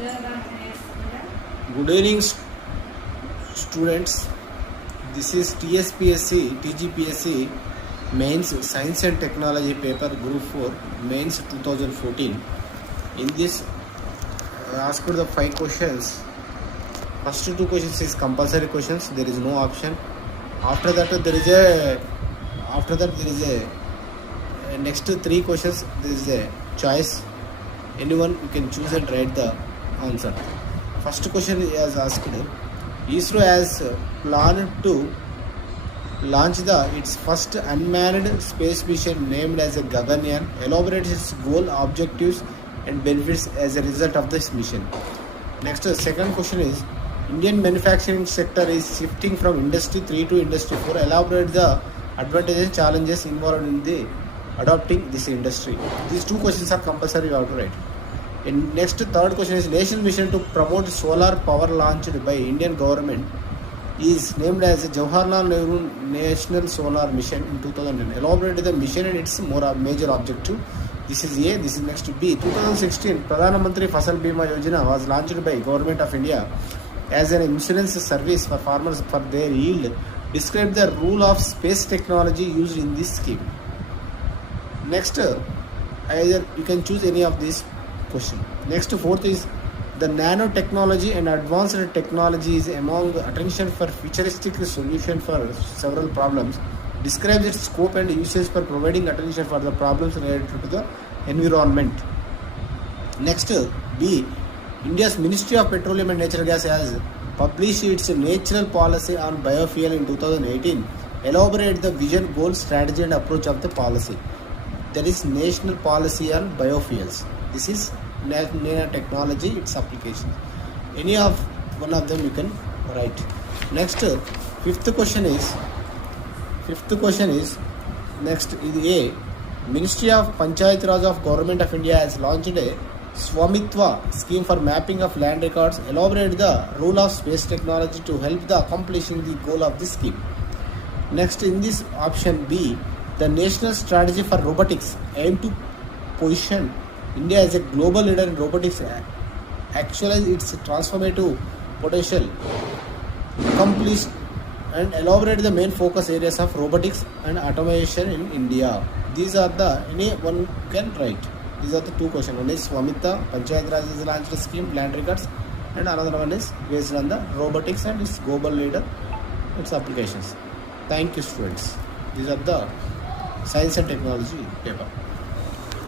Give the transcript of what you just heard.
Good evening, students. This is TSPSC, TGPSC Mains Science and Technology paper Group 4 Mains 2014. In this, I asked the 5 questions. First 2 questions is compulsory questions. There is no option. After that there is a next 3 questions. There is a choice. Anyone you can choose and write the answer. First question is asked. ISRO has planned to launch its first unmanned space mission named as a Gaganyaan. Elaborate its goal, objectives and benefits as a result of this mission. Next, second question is Indian manufacturing sector is shifting from industry 3 to industry 4. Elaborate the advantages and challenges involved in the adopting this industry. These 2 questions are compulsory, you have to write. And next, third question is national mission to promote solar power launched by Indian government is named as Jawaharlal Nehru National Solar Mission in 2010. Elaborate the mission and its major objective. This is A. This is next to B. 2016, Pradhan Mantri Fasal Bima Yojana was launched by Government of India as an insurance service for farmers for their yield. Describe the role of space technology used in this scheme. Next, either you can choose any of these question. Next, fourth is the nanotechnology and advanced technology is among attention for futuristic solution for several problems. Describes its scope and uses for providing attention for the problems related to the environment. Next, B. India's Ministry of Petroleum and Natural Gas has published its natural policy on biofuel in 2018. Elaborate the vision, goal, strategy and approach of the policy. There is national policy on biofuels. This is nanotechnology, its application. Any of one of them you can write. Next, fifth question is next is A. Ministry of Panchayat Raj of Government of India has launched a Swamitwa scheme for mapping of land records. Elaborate the role of space technology to help the accomplishing the goal of this scheme. Next, in this option B, the national strategy for robotics aim to position India as a global leader in robotics, actualize its transformative potential, accomplish and elaborate the main focus areas of robotics and automation in India. These are the any one can write. These are the 2 questions. One is Swamita, Panchayat Raj is launched scheme, land records, and another one is based on the robotics and its global leader, its applications. Thank you, students. These are the science and technology paper.